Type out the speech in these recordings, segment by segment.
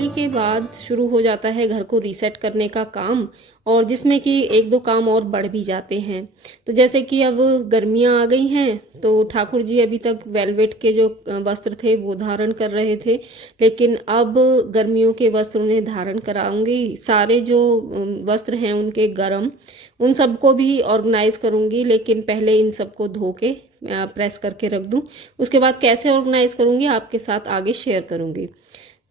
होली के बाद शुरू हो जाता है घर को रीसेट करने का काम। और जिसमें कि एक दो काम और बढ़ भी जाते हैं। तो जैसे कि अब गर्मियां आ गई हैं, तो ठाकुर जी अभी तक वेलवेट के जो वस्त्र थे वो धारण कर रहे थे। लेकिन अब गर्मियों के वस्त्र उन्हें धारण कराऊंगी। सारे जो वस्त्र हैं उनके गरम, उन सबको भी ऑर्गेनाइज करूंगी। लेकिन पहले इन सबको धो के प्रेस करके रख दूं। उसके बाद कैसे ऑर्गेनाइज करूंगी आपके साथ आगे शेयर करूंगी।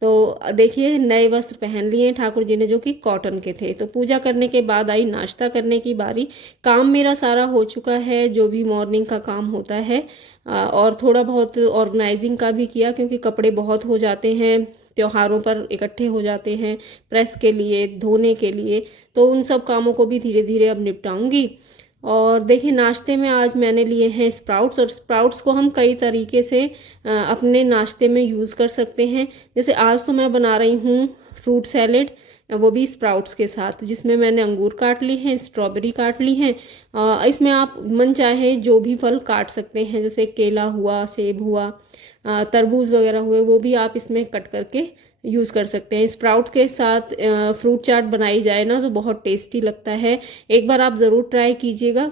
तो देखिए, नए वस्त्र पहन लिए ठाकुर जी ने जो कि कॉटन के थे। तो पूजा करने के बाद आई नाश्ता करने की बारी। काम मेरा सारा हो चुका है, जो भी मॉर्निंग का काम होता है। और थोड़ा बहुत ऑर्गेनाइजिंग का भी किया, क्योंकि कपड़े बहुत हो जाते हैं, त्योहारों पर इकट्ठे हो जाते हैं प्रेस के लिए, धोने के लिए। तो उन सब कामों को भी धीरे धीरे अब निपटाऊंगी। और देखिए, नाश्ते में आज मैंने लिए हैं स्प्राउट्स। और स्प्राउट्स को हम कई तरीके से अपने नाश्ते में यूज़ कर सकते हैं। जैसे आज तो मैं बना रही हूँ फ्रूट सैलेड, वो भी स्प्राउट्स के साथ, जिसमें मैंने अंगूर काट लिए हैं, स्ट्रॉबेरी काट ली हैं। इसमें आप मन चाहे जो भी फल काट सकते हैं, जैसे केला हुआ, सेब हुआ, तरबूज वगैरह हुए, वो भी आप इसमें कट करके यूज़ कर सकते हैं। स्प्राउट के साथ फ्रूट चाट बनाई जाए ना तो बहुत टेस्टी लगता है। एक बार आप ज़रूर ट्राई कीजिएगा।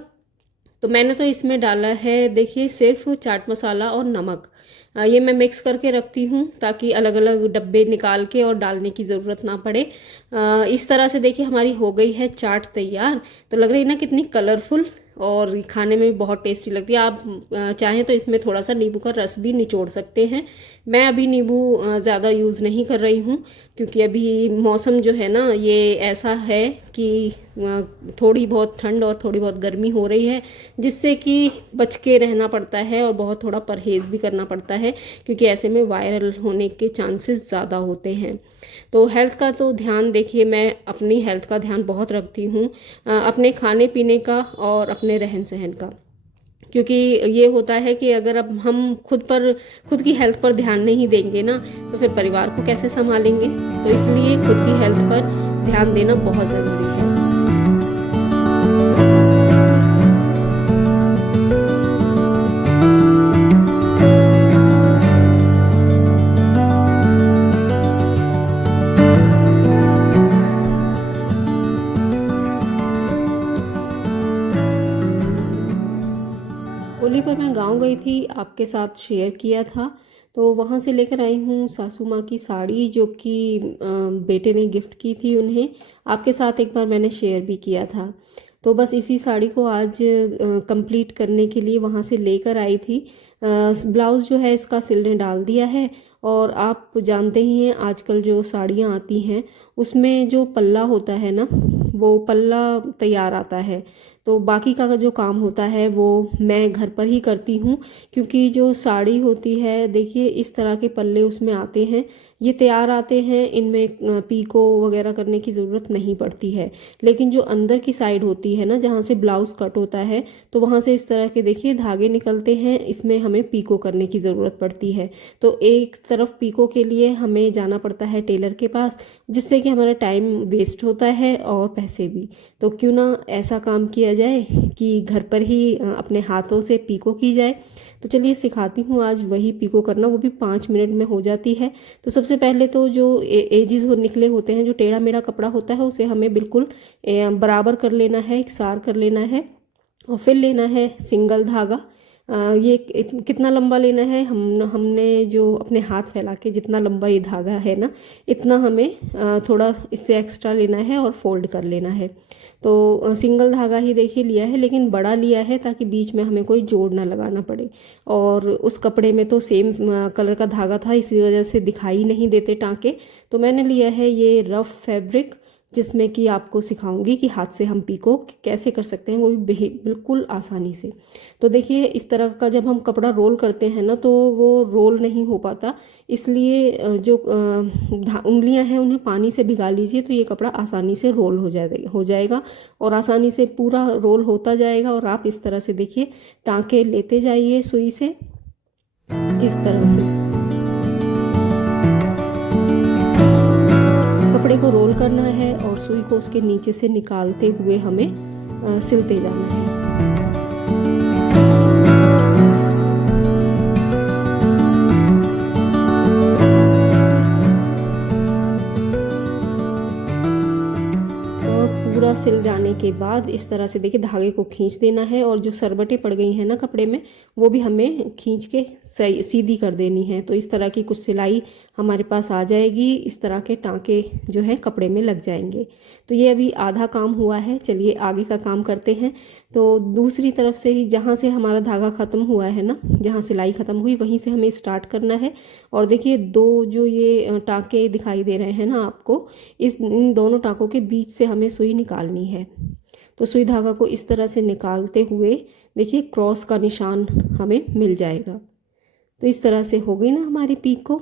तो मैंने तो इसमें डाला है, देखिए, सिर्फ चाट मसाला और नमक। ये मैं मिक्स करके रखती हूँ ताकि अलग अलग डब्बे निकाल के और डालने की ज़रूरत ना पड़े। इस तरह से देखिए हमारी हो गई है चाट तैयार। तो लग रही है ना कितनी कलरफुल, और खाने में भी बहुत टेस्टी लगती है। आप चाहें तो इसमें थोड़ा सा नींबू का रस भी निचोड़ सकते हैं। मैं अभी नींबू ज़्यादा यूज़ नहीं कर रही हूँ, क्योंकि अभी मौसम जो है ना ये ऐसा है कि थोड़ी बहुत ठंड और थोड़ी बहुत गर्मी हो रही है, जिससे कि बच के रहना पड़ता है और बहुत थोड़ा परहेज़ भी करना पड़ता है, क्योंकि ऐसे में वायरल होने के चांसेस ज़्यादा होते हैं। तो हेल्थ का तो ध्यान, देखिए, मैं अपनी हेल्थ का ध्यान बहुत रखती हूँ, अपने खाने पीने का और अपने रहन सहन का। क्योंकि ये होता है कि अगर अब हम खुद की हेल्थ पर ध्यान नहीं देंगे ना, तो फिर परिवार को कैसे संभालेंगे। तो इसलिए खुद की हेल्थ पर ध्यान देना बहुत ज़रूरी है। होली पर मैं गांव गई थी, आपके साथ शेयर किया था। तो वहाँ से लेकर आई हूँ सासू माँ की साड़ी, जो कि बेटे ने गिफ्ट की थी उन्हें। आपके साथ एक बार मैंने शेयर भी किया था। तो बस इसी साड़ी को आज कंप्लीट करने के लिए वहाँ से लेकर आई थी। ब्लाउज़ जो है इसका सिलने डाल दिया है। और आप जानते ही हैं आजकल जो साड़ियाँ आती हैं उसमें जो पल्ला होता है ना, वो पल्ला तैयार आता है। तो बाकी का जो काम होता है वो मैं घर पर ही करती हूँ, क्योंकि जो साड़ी होती है, देखिए, इस तरह के पल्ले उसमें आते हैं, ये तैयार आते हैं, इनमें पीको वगैरह करने की ज़रूरत नहीं पड़ती है। लेकिन जो अंदर की साइड होती है ना, जहाँ से ब्लाउज़ कट होता है, तो वहाँ से इस तरह के देखिए धागे निकलते हैं, इसमें हमें पीको करने की ज़रूरत पड़ती है। तो एक तरफ पीको के लिए हमें जाना पड़ता है टेलर के पास, जिससे कि हमारा टाइम वेस्ट होता है और पैसे भी। तो क्यों ना ऐसा काम किया जाए कि घर पर ही अपने हाथों से पीको की जाए। तो चलिए सिखाती हूँ आज वही पीको करना, वो भी 5 मिनट में हो जाती है। तो सबसे पहले तो जो एजिस निकले होते हैं, जो टेढ़ा मेढ़ा कपड़ा होता है, उसे हमें बिल्कुल बराबर कर लेना है, इकसार कर लेना है। और फिर लेना है सिंगल धागा। ये कितना लंबा लेना है, हमने जो अपने हाथ फैला के जितना लंबा ये धागा है ना, इतना हमें थोड़ा इससे एक्स्ट्रा लेना है और फोल्ड कर लेना है। तो सिंगल धागा ही देखिए लिया है, लेकिन बड़ा लिया है ताकि बीच में हमें कोई जोड़ ना लगाना पड़े। और उस कपड़े में तो सेम कलर का धागा था, इसी वजह से दिखाई नहीं देते टाँके। तो मैंने लिया है ये रफ फैब्रिक, जिसमें कि आपको सिखाऊंगी कि हाथ से हम पीको कैसे कर सकते हैं, वो भी बिल्कुल आसानी से। तो देखिए, इस तरह का जब हम कपड़ा रोल करते हैं ना, तो वो रोल नहीं हो पाता। इसलिए जो उंगलियां हैं उन्हें पानी से भिगा लीजिए, तो ये कपड़ा आसानी से रोल हो जाएगा और आसानी से पूरा रोल होता जाएगा। और आप इस तरह से देखिए टाँके लेते जाइए सुई से, इस तरह से कपड़े को रोल करना है और सुई को उसके नीचे से निकालते हुए हमें सिलते जाना है। सिल जाने के बाद इस तरह से देखिए धागे को खींच देना है, और जो सरबटें पड़ गई हैं ना कपड़े में, वो भी हमें खींच के सही सीधी कर देनी है। तो इस तरह की कुछ सिलाई हमारे पास आ जाएगी, इस तरह के टाँके जो हैं कपड़े में लग जाएंगे। तो ये अभी आधा काम हुआ है, चलिए आगे का काम करते हैं। तो दूसरी तरफ से ही जहाँ से हमारा धागा ख़त्म हुआ है ना, जहाँ सिलाई ख़त्म हुई वहीं से हमें स्टार्ट करना है। और देखिए दो जो ये टाँके दिखाई दे रहे हैं ना आपको, इन दोनों टाँकों के बीच से हमें सुई निकालनी है। तो सुई धागा को इस तरह से निकालते हुए देखिए क्रॉस का निशान हमें मिल जाएगा। तो इस तरह से हो गई ना हमारी पीको।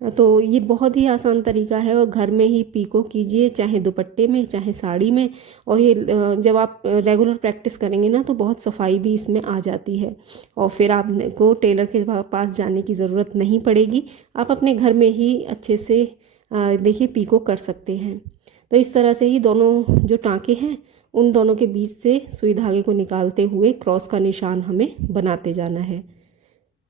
तो ये बहुत ही आसान तरीका है, और घर में ही पीको कीजिए, चाहे दुपट्टे में चाहे साड़ी में। और ये जब आप रेगुलर प्रैक्टिस करेंगे ना तो बहुत सफाई भी इसमें आ जाती है, और फिर आपको टेलर के पास जाने की ज़रूरत नहीं पड़ेगी। आप अपने घर में ही अच्छे से देखिए पीको कर सकते हैं। तो इस तरह से ही दोनों जो टाँके हैं उन दोनों के बीच से सुई धागे को निकालते हुए क्रॉस का निशान हमें बनाते जाना है।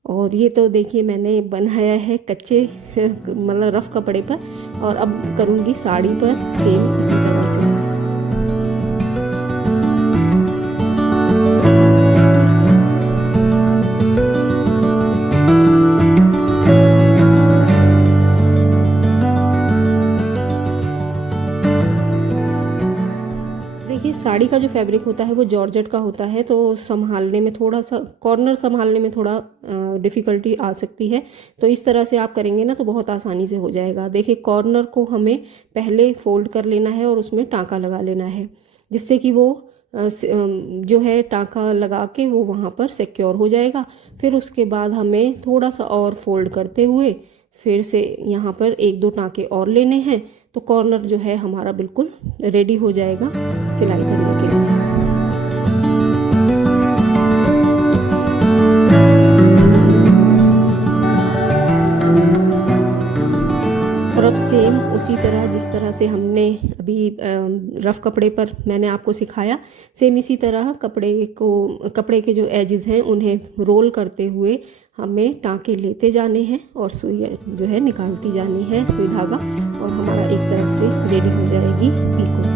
और ये तो देखिए मैंने बनाया है कच्चे मतलब रफ कपड़े पर, और अब करूँगी साड़ी पर सेम इसी तरह से। देखिए साड़ी का जो फैब्रिक होता है वो जॉर्जेट का होता है, तो संभालने में थोड़ा सा कॉर्नर संभालने में थोड़ा डिफ़िकल्टी आ सकती है। तो इस तरह से आप करेंगे ना तो बहुत आसानी से हो जाएगा। देखिए कॉर्नर को हमें पहले फोल्ड कर लेना है और उसमें टाँका लगा लेना है, जिससे कि वो जो है टाँका लगा के वो वहाँ पर सिक्योर हो जाएगा। फिर उसके बाद हमें थोड़ा सा और फोल्ड करते हुए फिर से यहाँ पर एक दो टाँके और लेने हैं, तो कॉर्नर जो है हमारा बिल्कुल रेडी हो जाएगा सिलाई करने के लिए। और अब सेम उसी तरह जिस तरह से हमने अभी रफ़ कपड़े पर मैंने आपको सिखाया, सेम इसी तरह कपड़े के जो एजेस हैं उन्हें रोल करते हुए हमें टाँके लेते जाने हैं और सुई जो है निकालती जानी है, सुई धागा, और हमारा एक तरफ से रेडी हो जाएगी पीको।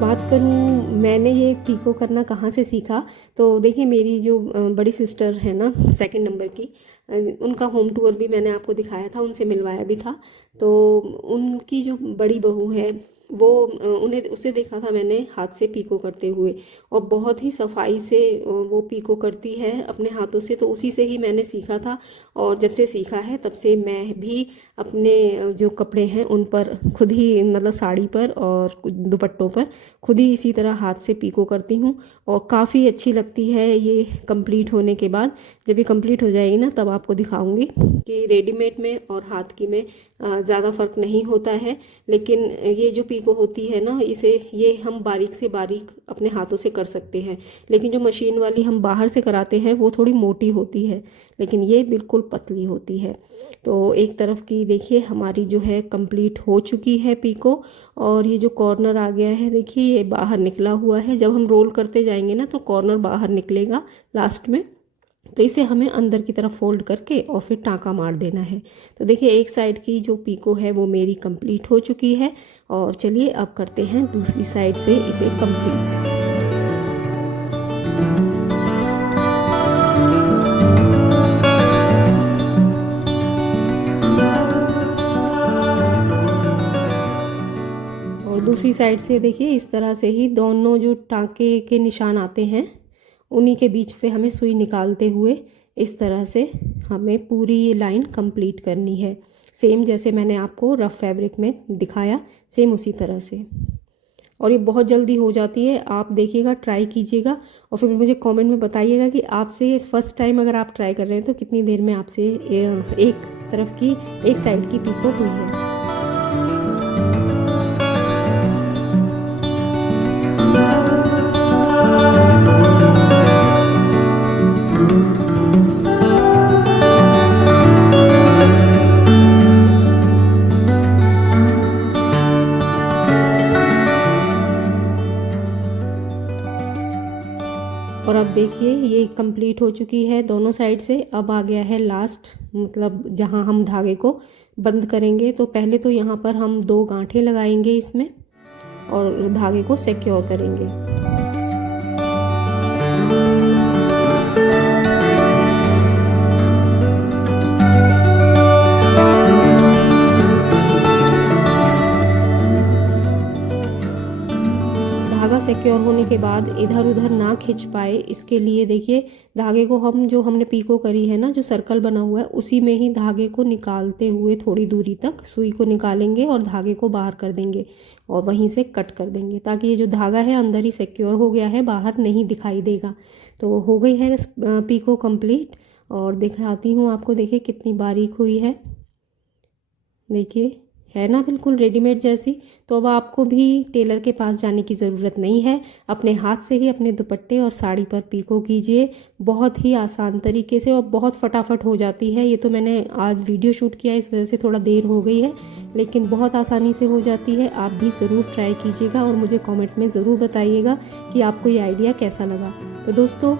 बात करूँ मैंने ये पीको करना कहाँ से सीखा, तो देखिए मेरी जो बड़ी सिस्टर है ना सेकंड नंबर की, उनका होम टूर भी मैंने आपको दिखाया था, उनसे मिलवाया भी था। तो उनकी जो बड़ी बहू है वो उन्हें उसे देखा था मैंने हाथ से पीको करते हुए, और बहुत ही सफाई से वो पीको करती है अपने हाथों से। तो उसी से ही मैंने सीखा था, और जब से सीखा है तब से मैं भी अपने जो कपड़े हैं उन पर खुद ही मतलब साड़ी पर और दुपट्टों पर खुद ही इसी तरह हाथ से पीको करती हूँ, और काफ़ी अच्छी लगती है ये कंप्लीट होने के बाद। जब ये कंप्लीट हो जाएगी ना तब आपको दिखाऊंगी कि रेडीमेड में और हाथ की में ज़्यादा फ़र्क नहीं होता है। लेकिन ये जो पीको होती है ना ये हम बारीक से बारीक अपने हाथों से कर सकते हैं, लेकिन जो मशीन वाली हम बाहर से कराते हैं वो थोड़ी मोटी होती है, लेकिन ये बिल्कुल पतली होती है। तो एक तरफ की देखिए हमारी जो है कंप्लीट हो चुकी है पीको, और ये जो कॉर्नर आ गया है देखिए ये बाहर निकला हुआ है। जब हम रोल करते जाएंगे ना तो कॉर्नर बाहर निकलेगा लास्ट में, तो इसे हमें अंदर की तरफ फोल्ड करके और फिर टाँका मार देना है। तो देखिए एक साइड की जो पीको है वो मेरी कंप्लीट हो चुकी है, और चलिए अब करते हैं दूसरी साइड से इसे कंप्लीट। और दूसरी साइड से देखिए इस तरह से ही दोनों जो टाँके के निशान आते हैं उन्हीं के बीच से हमें सुई निकालते हुए इस तरह से हमें पूरी ये लाइन कंप्लीट करनी है, सेम जैसे मैंने आपको रफ़ फैब्रिक में दिखाया, सेम उसी तरह से। और ये बहुत जल्दी हो जाती है, आप देखिएगा, ट्राई कीजिएगा, और फिर मुझे कमेंट में बताइएगा कि आपसे फर्स्ट टाइम अगर आप ट्राई कर रहे हैं तो कितनी देर में आपसे एक तरफ की एक साइड की पीको हुई है। देखिए ये कंप्लीट हो चुकी है दोनों साइड से। अब आ गया है लास्ट, मतलब जहाँ हम धागे को बंद करेंगे। तो पहले तो यहाँ पर हम 2 गांठें लगाएंगे इसमें और धागे को सिक्योर करेंगे। धागा सिक्योर होने के बाद इधर उधर ना खिंच पाए, इसके लिए देखिए धागे को हम जो हमने पीको करी है ना, जो सर्कल बना हुआ है उसी में ही धागे को निकालते हुए थोड़ी दूरी तक सुई को निकालेंगे और धागे को बाहर कर देंगे और वहीं से कट कर देंगे, ताकि ये जो धागा है अंदर ही सिक्योर हो गया है, बाहर नहीं दिखाई देगा। तो हो गई है पीको कंप्लीट और दिखाती हूँ आपको। देखिए कितनी बारीक हुई है, देखिए है ना बिल्कुल रेडीमेड जैसी। तो अब आपको भी टेलर के पास जाने की ज़रूरत नहीं है, अपने हाथ से ही अपने दुपट्टे और साड़ी पर पीको कीजिए, बहुत ही आसान तरीके से और बहुत फटाफट हो जाती है। ये तो मैंने आज वीडियो शूट किया इस वजह से थोड़ा देर हो गई है, लेकिन बहुत आसानी से हो जाती है। आप भी ज़रूर ट्राई कीजिएगा और मुझे कॉमेंट में ज़रूर बताइएगा कि आपको ये आइडिया कैसा लगा। तो दोस्तों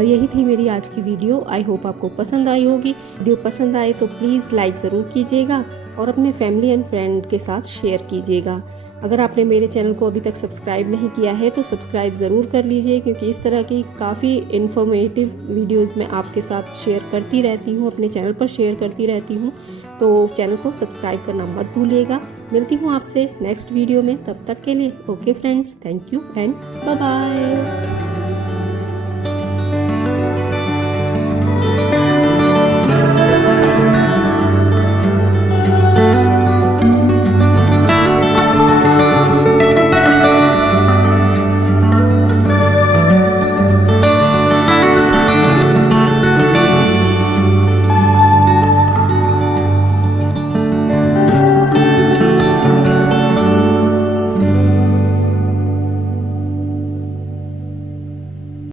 यही थी मेरी आज की वीडियो। आई होप आपको पसंद आई होगी। वीडियो पसंद आए तो प्लीज़ लाइक ज़रूर कीजिएगा और अपने फैमिली एंड फ्रेंड के साथ शेयर कीजिएगा। अगर आपने मेरे चैनल को अभी तक सब्सक्राइब नहीं किया है तो सब्सक्राइब ज़रूर कर लीजिए, क्योंकि इस तरह की काफ़ी इन्फॉर्मेटिव वीडियोस मैं आपके साथ शेयर करती रहती हूँ, अपने चैनल पर शेयर करती रहती हूँ। तो चैनल को सब्सक्राइब करना मत भूलिएगा। मिलती हूँ आपसे नेक्स्ट वीडियो में, तब तक के लिए okay friends, thank you and bye bye.